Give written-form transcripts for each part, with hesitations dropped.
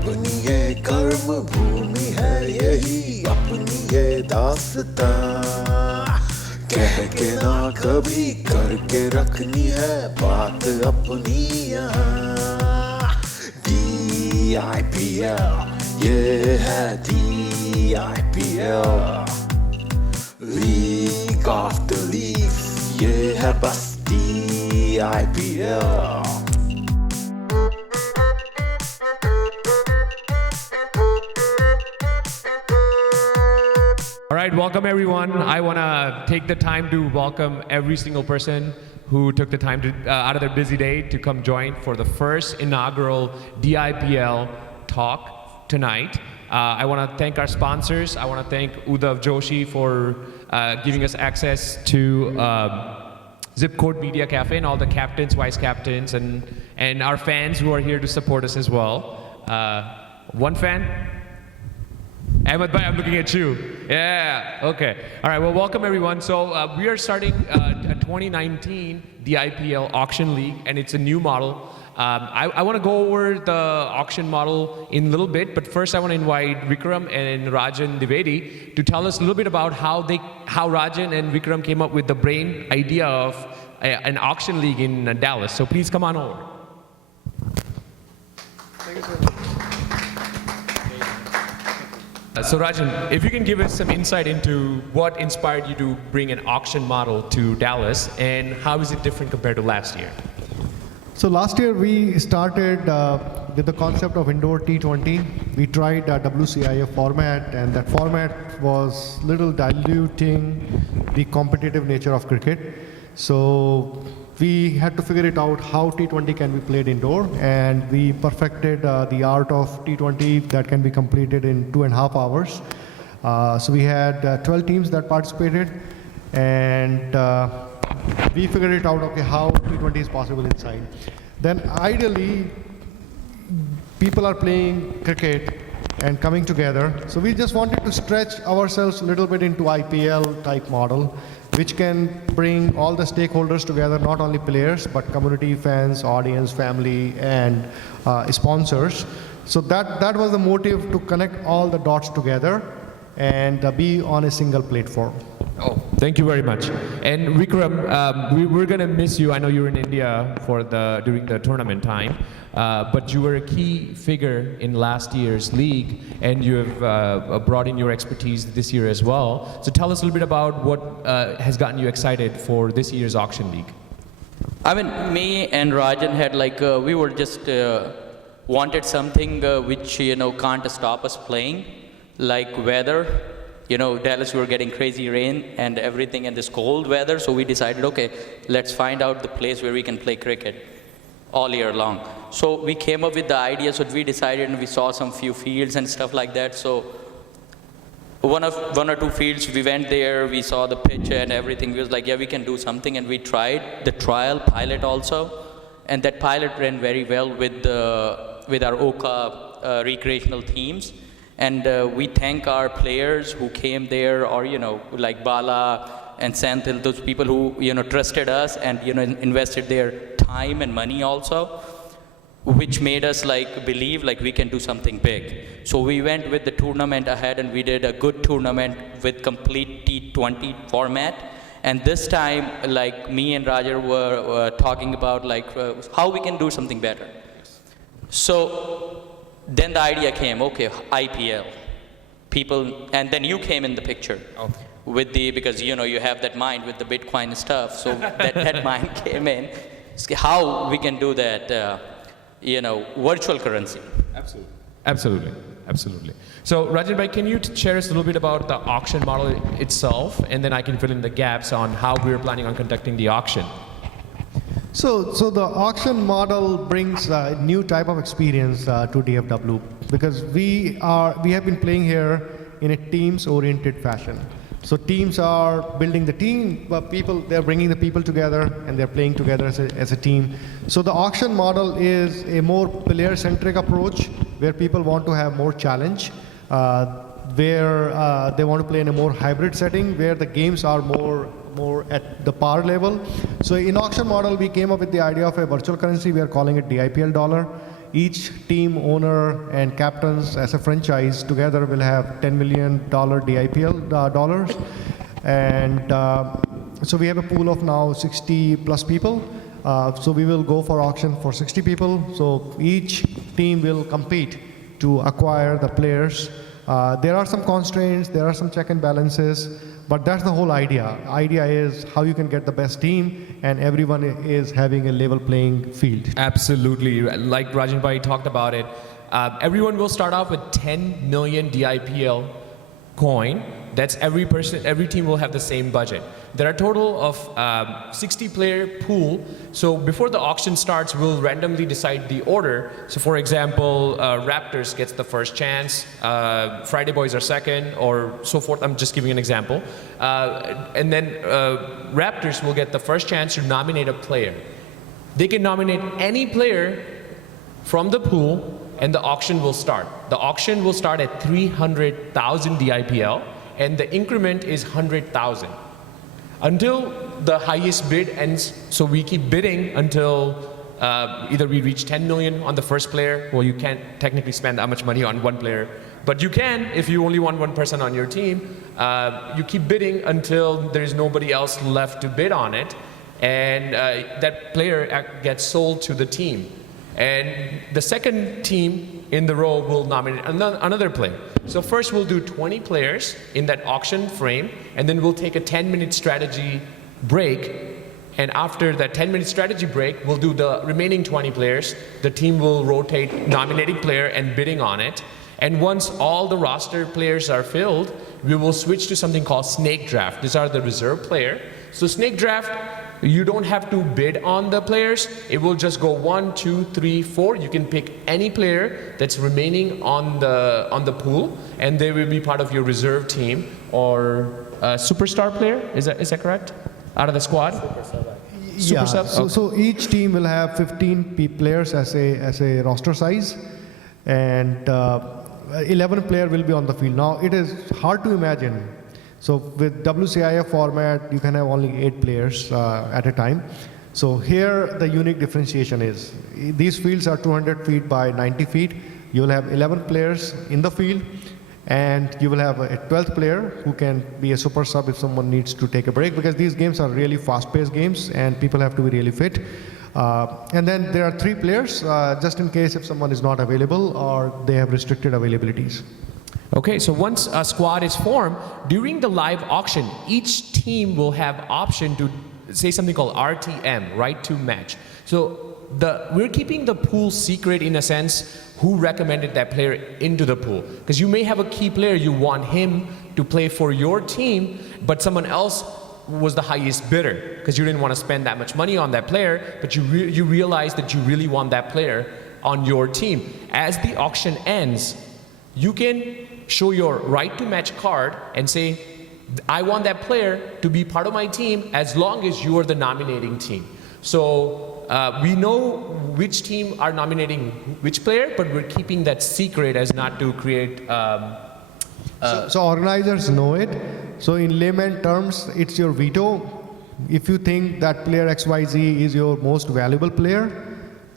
अपनी ये कर्म भूमि है यही अपनी ये दास्तां कह के ना कभी करके रखनी है बात अपनी यहाँ DIPL ये है DIPL League of the Leagues ये है बस DIPL All right, welcome everyone. I want to take the time to welcome every single person who took the time to, out of their busy day to come join for the first inaugural DIPL talk tonight. I want to thank our sponsors. I want to thank Uddhav Joshi for giving us access to Zip Code Media Cafe and all the captains, vice captains, and our fans who are here to support us as well. One fan? Ahmed Bhai, I'm looking at you. Yeah, okay. All right, well, welcome everyone. So we are starting a 2019 DIPL Auction League, and it's a new model. I want to go over the auction model in a little bit, but first I want to invite Vikram and Rajan Dwivedi to tell us a little bit about how Rajan and Vikram came up with the brain idea of an auction league in Dallas. So please come on over. Thank you so much. So Rajan, if you can give us some insight into what inspired you to bring an auction model to Dallas and how is it different compared to last year? So last year we started with the concept of indoor T20. We tried WCIF format, and that format was little diluting the competitive nature of cricket. So we had to figure it out how T20 can be played indoor, and we perfected the art of T20 that can be completed in 2.5 hours. So we had 12 teams that participated, and we figured it out, okay, how T20 is possible inside. Then ideally, people are playing cricket and coming together. So we just wanted to stretch ourselves a little bit into IPL type model, which can bring all the stakeholders together, not only players, but community, fans, audience, family, and sponsors. So that was the motive, to connect all the dots together and be on a single platform. Oh, thank you very much. And Vikram, we're going to miss you. I know you were in India during the tournament time, but you were a key figure in last year's league, and you have brought in your expertise this year as well. So tell us a little bit about what has gotten you excited for this year's auction league. I mean, me and Rajan had we were just wanted something which, can't stop us playing, like weather. Dallas, we were getting crazy rain and everything, and this cold weather, so we decided, okay, let's find out the place where we can play cricket all year long. So we came up with the idea, so we decided, and we saw some few fields and stuff like that. So one or two fields, we went there, we saw the pitch and everything. We was like, yeah, we can do something, and we tried the trial pilot also, and that pilot ran very well with our Oka recreational teams. And we thank our players who came there, or like Bala and Santhil, those people who trusted us and invested their time and money also, which made us believe we can do something big. So we went with the tournament ahead, and we did a good tournament with complete T20 format. And this time, me and Raja were talking about how we can do something better. So then the idea came, okay, IPL, people, and then you came in the picture. Okay. Because you have that mind with the Bitcoin stuff, so that mind came in. How we can do that, virtual currency. Absolutely. So Rajan bhai, can you share us a little bit about the auction model itself, and then I can fill in the gaps on how we're planning on conducting the auction. So the auction model brings a new type of experience to DFW, because we have been playing here in a teams-oriented fashion. So teams are building the team, but they're bringing the people together, and they're playing together as a team. So the auction model is a more player-centric approach, where people want to have more challenge, where they want to play in a more hybrid setting, where the games are more at the par level. So in auction model, we came up with the idea of a virtual currency. We are calling it DIPL dollar. Each team owner and captains as a franchise together will have $10 million DIPL dollars. And so we have a pool of now 60 plus people. So we will go for auction for 60 people. So each team will compete to acquire the players. There are some constraints, there are some check and balances, but that's the whole idea. Idea is how you can get the best team and everyone is having a level playing field. Absolutely. Like Rajan Bhai talked about it, everyone will start off with 10 million DIPL coin. That's every team will have the same budget. There are a total of 60 player pool. So before the auction starts, we'll randomly decide the order. So for example, Raptors gets the first chance, Friday Boys are second, or so forth. I'm just giving an example. And then Raptors will get the first chance to nominate a player. They can nominate any player from the pool and the auction will start. The auction will start at 300,000 DIPL and the increment is 100,000 until the highest bid ends. So we keep bidding until either we reach 10 million on the first player. Well, you can't technically spend that much money on one player, but you can if you only want one person on your team. You keep bidding until there's nobody else left to bid on it, and that player gets sold to the team. And the second team in the row will nominate another player. So first we'll do 20 players in that auction frame, and then we'll take a 10-minute strategy break. And after that 10-minute strategy break, we'll do the remaining 20 players. The team will rotate nominating player and bidding on it. And once all the roster players are filled, we will switch to something called snake draft. These are the reserve player. So snake draft, you don't have to bid on the players. It will just go 1, 2, 3, 4. You can pick any player that's remaining on the pool, and they will be part of your reserve team or superstar player. Is that correct? Out of the squad. Super sub. So each team will have 15 players as a roster size, and 11 player will be on the field. Now it is hard to imagine. So with WCIF format, you can have only 8 players at a time. So here the unique differentiation is, these fields are 200 feet by 90 feet. You will have 11 players in the field, and you will have a 12th player who can be a super sub if someone needs to take a break, because these games are really fast-paced games and people have to be really fit. And then there are 3 players just in case if someone is not available or they have restricted availabilities. Okay, so once a squad is formed, during the live auction, each team will have option to say something called RTM, right to match. So we're keeping the pool secret in a sense, who recommended that player into the pool. Because you may have a key player, you want him to play for your team, but someone else was the highest bidder because you didn't want to spend that much money on that player, but you realize that you really want that player on your team. As the auction ends, you can show your right to match card and say, I want that player to be part of my team as long as you are the nominating team. So we know which team are nominating which player, but we're keeping that secret as not to create... So organizers know it. So in layman terms, it's your veto. If you think that player XYZ is your most valuable player,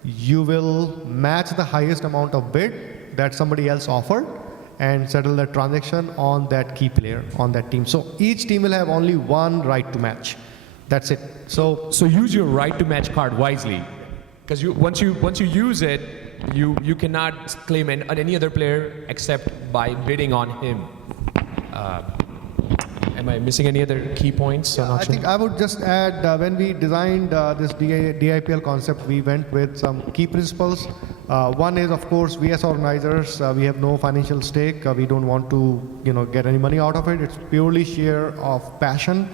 you will match the highest amount of bid that somebody else offered and settle the transaction on that key player on that team. So each team will have only one right to match. That's it. So use your right to match card wisely, because once you use it, you cannot claim any other player except by bidding on him. Am I missing any other key points? I think I would just add, when we designed this DIPL concept, we went with some key principles. One is, of course, we as organizers, we have no financial stake. We don't want to, get any money out of it. It's purely sheer of passion.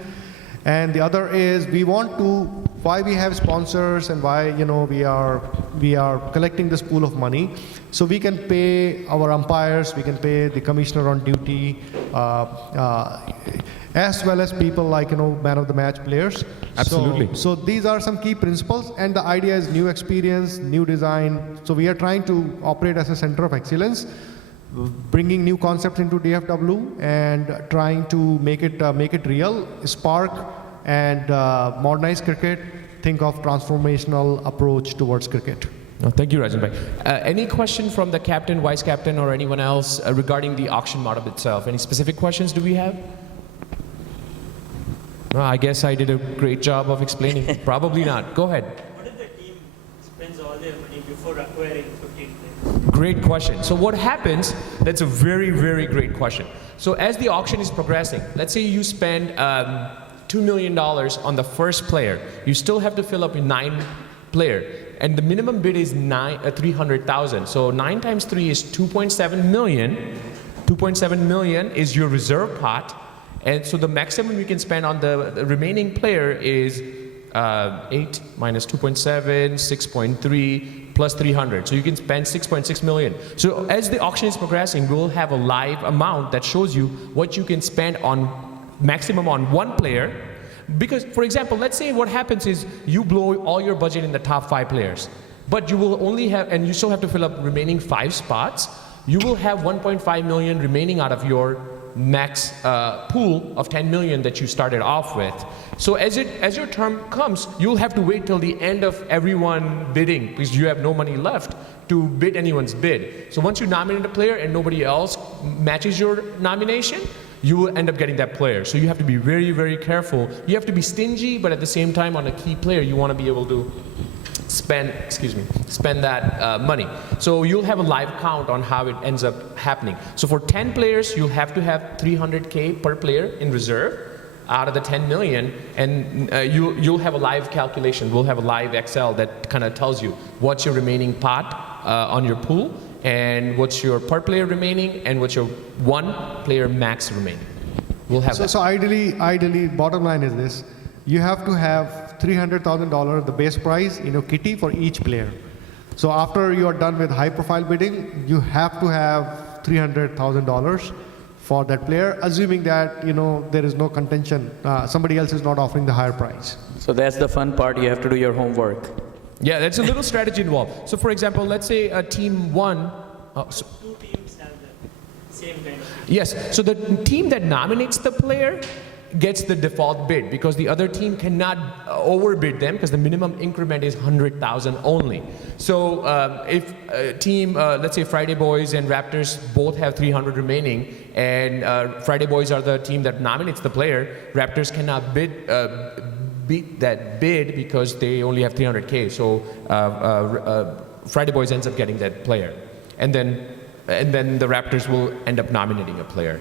And the other is, we want to, why we have sponsors and why, we are collecting this pool of money. So we can pay our umpires, we can pay the commissioner on duty, as well as people like, man of the match players. Absolutely. So these are some key principles, and the idea is new experience, new design. So we are trying to operate as a center of excellence, bringing new concepts into DFW and trying to make it real, spark and modernize cricket, think of transformational approach towards cricket. Oh, thank you, Rajan bhai. Any question from the captain, vice captain, or anyone else regarding the auction model itself? Any specific questions do we have? No, I guess I did a great job of explaining. Probably not. Go ahead. What if the team spends all their money before acquiring 15 players? Great question. So what happens, that's a very, very great question. So as the auction is progressing, let's say you spend $2 million on the first player. You still have to fill up with 9 player. And the minimum bid is 300,000. So 9 times 3 is 2.7 million. 2.7 million is your reserve pot. And so the maximum you can spend on the remaining player is 8 minus 2.7, 6.3, plus 300. So you can spend 6.6 million. So as the auction is progressing, we'll have a live amount that shows you what you can spend on maximum on one player. Because, for example, let's say what happens is you blow all your budget in the top 5 players, but you will only have, and you still have to fill up remaining 5 spots, you will have 1.5 million remaining out of your max pool of 10 million that you started off with. So as your term comes, you'll have to wait till the end of everyone bidding because you have no money left to bid anyone's bid. So once you nominate a player and nobody else matches your nomination, you will end up getting that player. So you have to be very, very careful. You have to be stingy, but at the same time on a key player, you want to be able to spend that money. So you'll have a live count on how it ends up happening. So for 10 players, you'll have to have 300K per player in reserve out of the 10 million, and you'll have a live calculation. We'll have a live Excel that kind of tells you what's your remaining pot on your pool, and what's your per player remaining, and what's your one player max remaining. We'll have that. So ideally, bottom line is this: you have to have $300,000, the base price, kitty for each player. So after you are done with high-profile bidding, you have to have $300,000 for that player, assuming that there is no contention. Somebody else is not offering the higher price. So that's the fun part. You have to do your homework. Yeah, there's a little strategy involved. So for example, let's say a team won. Two teams have the same kind of thing. Yes, so the team that nominates the player gets the default bid because the other team cannot overbid them because the minimum increment is 100,000 only. So if a team, let's say Friday Boys and Raptors both have 300 remaining, and Friday Boys are the team that nominates the player, Raptors cannot beat that bid because they only have 300K. So Friday Boys ends up getting that player, and then the Raptors will end up nominating a player.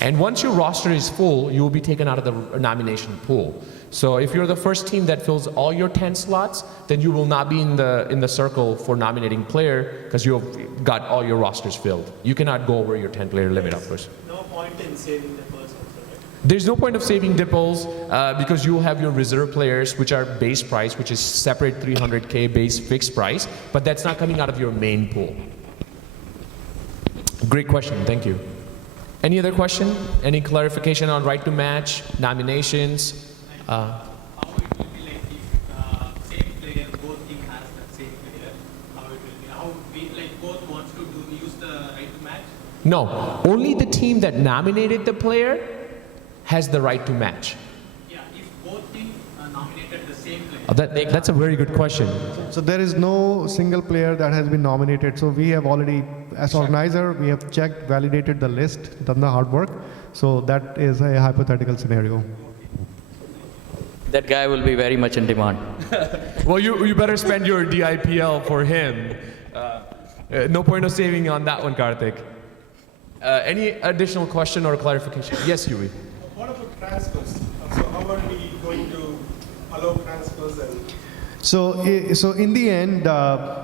And once your roster is full, you will be taken out of the nomination pool. So if you're the first team that fills all your 10 slots, then you will not be in the circle for nominating player because you have got all your rosters filled. You cannot go over your 10-player limit, of course. No point in saving the person, right? There's no point of saving DIPLs because you will have your reserve players, which are base price, which is separate 300K base fixed price, but that's not coming out of your main pool. Great question, thank you. Any other question? Any clarification on right to match, nominations? How it will be like if same player, both team has that same player, how it will be? How we like both wants to use the right to match? No, only the team that nominated the player has the right to match. Yeah, if both teams nominated the same player. That's a very good question. So there is no single player that has been nominated. So we have already, as organizer, we have checked, validated the list, done the hard work. So that is a hypothetical scenario. That guy will be very much in demand. Well, you better spend your DIPL for him. No point of saving on that one, Karthik. Any additional question or clarification? Yes, Yui. What about transfers? So how are we going to allow transfers? So in the end,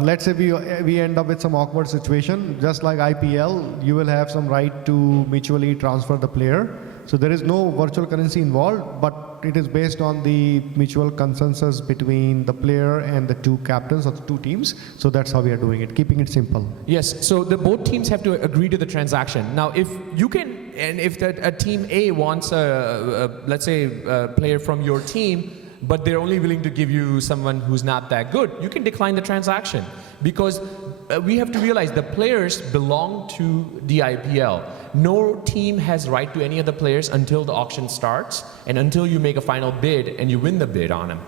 let's say we end up with some awkward situation. Just like IPL, you will have some right to mutually transfer the player. So there is no virtual currency involved, but it is based on the mutual consensus between the player and the two captains of the two teams. So that's how we are doing it, keeping it simple. Yes, so both teams have to agree to the transaction. Now, if you can, and if a team A wants let's say a player from your team, but they're only willing to give you someone who's not that good, you can decline the transaction because we have to realize the players belong to DIPL. No team has right to any of the players until the auction starts and until you make a final bid and you win the bid on them.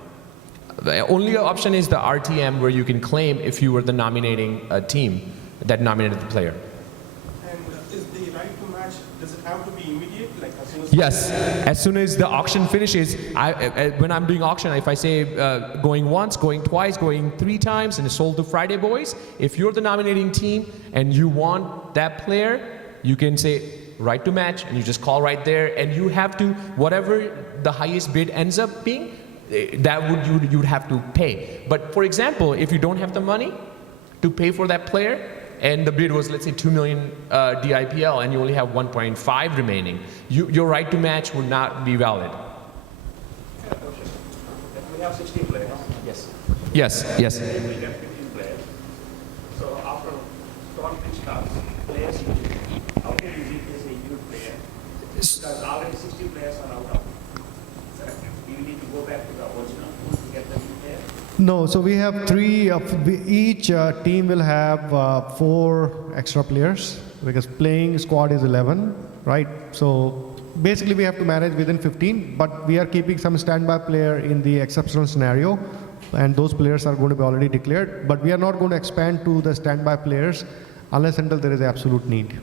The only option is the RTM, where you can claim if you were the nominating team that nominated the player. And is the right to match, does it have to be immediate, like as soon as? Yes, as soon as the auction finishes, when I'm doing auction, if I say going once, going twice, going 3 times, and it's sold to Friday Boys, if you're the nominating team and you want that player, you can say right to match, and you just call right there, and you have to, whatever the highest bid ends up being, that you'd have to pay. But for example, if you don't have the money to pay for that player, and the bid was, let's say, 2 million DIPL, and you only have 1.5 remaining, your right to match would not be valid. We have 16 players. Yes. Yes, yes. We get 15 players. So after tournament starts, players usually, how can you replace a new player? Because already 60 players are out of selected. Do you need to go back to the original pool to get the new player? No, so we have each team will have 4 extra players because playing squad is 11, right? So basically we have to manage within 15, but we are keeping some standby player in the exceptional scenario, and those players are going to be already declared, but we are not going to expand to the standby players unless until there is absolute need.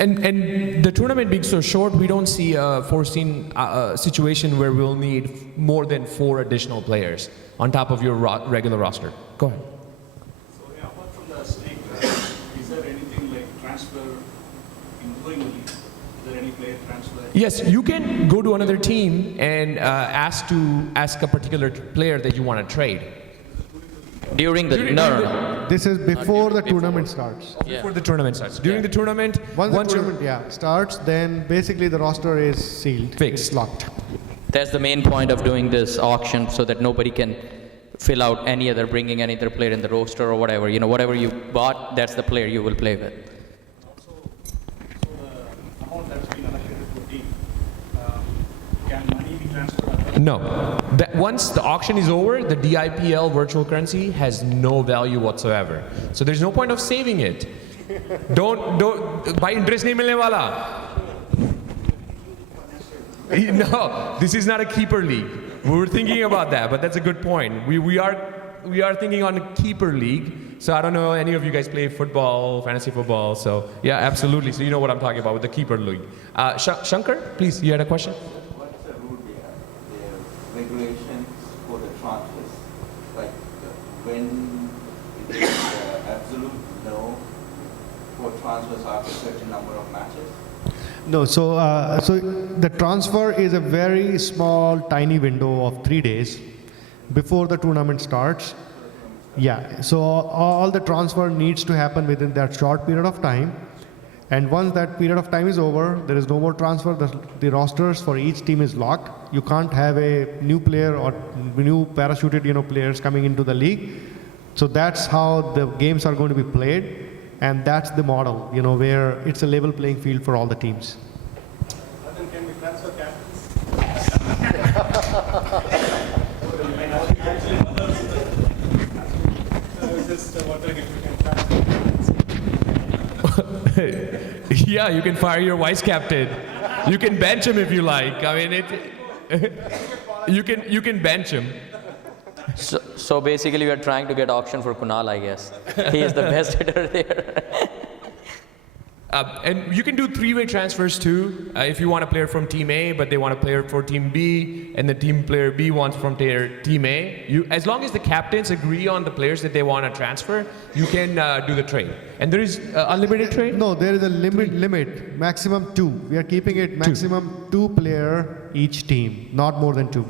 And the tournament being so short, we don't see a foreseen situation where we'll need more than 4 additional players on top of your regular roster. Go ahead. So apart from the snake, is there anything like transfer in going league? Is there any player transfer? Yes, you can go to another team and ask a particular player that you want to trade. During the no. This is before the tournament starts. Yeah. Before the tournament starts. During the tournament, Once the you're- tournament starts, then basically the roster is sealed. Fixed. It's locked. That's the main point of doing this auction, so that nobody can fill out bringing any other player in the roster or whatever. You know, whatever you bought, that's the player you will play with. So the amount that's been allocated to team, can money be transferred? No. Once the auction is over, the DIPL virtual currency has no value whatsoever. So there's no point of saving it. Don't buy interest nahi milne wala. No, this is not a keeper league. We were thinking about that, but that's a good point. We are thinking on a keeper league. So I don't know, any of you guys play football, fantasy football. So yeah, absolutely. So you know what I'm talking about with the keeper league. Shankar, please, you had a question? What's the rule behind the regulations for the transfers? Like when it is absolute no for transfers after a certain number of matches? No, so the transfer is a very small, tiny window of 3 days before the tournament starts. Yeah, so all the transfer needs to happen within that short period of time. And once that period of time is over, there is no more transfer. The rosters for each team is locked. You can't have a new player or new parachuted, players coming into the league. So that's how the games are going to be played. And that's the model, where it's a level playing field for all the teams. Then can we transfer captains? Just wondering if we can transfer. Yeah, you can fire your vice captain. You can bench him if you like. I mean, you can bench him. So basically, we are trying to get auction for Kunal, I guess. He is the best hitter there. And you can do 3-way transfers too. If you want a player from Team A, but they want a player for Team B, and the player B wants from Team A. As long as the captains agree on the players that they want to transfer, you can do the trade. And there is unlimited trade? No, there is a limit, maximum 2. We are keeping it maximum 2 player each team, not more than 2.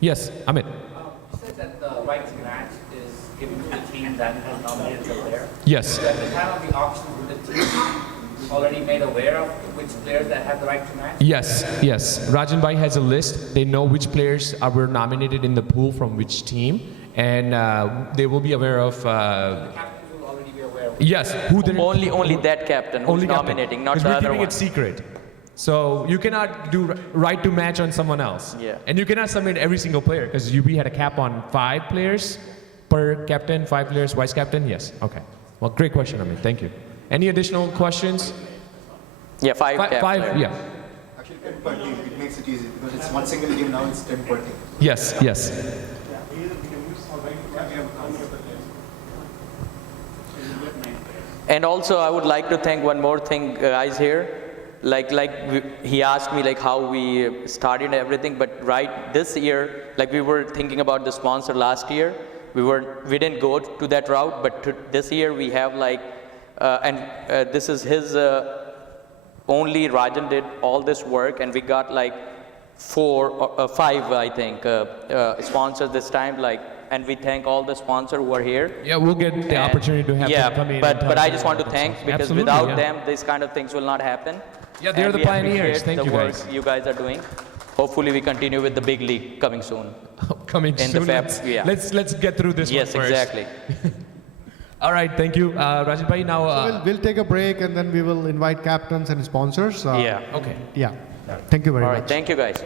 Yes, Amit. You said that the right to match is given to the team that has nominated the player. Yes. So at the time of the auction, were the team already made aware of which players that have the right to match? Yes. Rajan Bhai has a list. They know which players were nominated in the pool from which team, and they will be aware of. The captains will already be aware of. Yes, who they Only that captain who's nominating, not the we're other keeping one. it secret. So you cannot do right to match on someone else. Yeah. And you cannot submit every single player because UB had a cap on 5 players per captain, 5 players, vice captain. Yes. Okay. Well, great question, Amit. Thank you. Any additional questions? Yeah, 5 cap Five. player. Yeah. Actually, 10 per team. It makes it easy because it's one single team now. It's 10 per team. Yes, yes. And also, I would like to thank one more thing, guys here. He asked me like how we started everything, but right this year, like we were thinking about the sponsor last year. We didn't go to that route, but this year we have like, this is his. Only Rajan did all this work, and we got like 4 or 5, I think, sponsors this time. Like, and we thank all the sponsors who are here. Yeah, we'll get the opportunity to have them come in. But I just want to thank, because Absolutely, without yeah. them, these kind of things will not happen. Yeah, they're And the we pioneers. appreciate Thank the you, work guys. you guys are doing. Hopefully, we continue with the big league coming soon. Coming In the soon. Feb, yeah. Let's get through this Yes, one first. exactly. All right, thank you, Rajan Bhai. Now, So we'll take a break and then we will invite captains and sponsors. Yeah. okay. Yeah. Thank you very All much. right. Thank you, guys.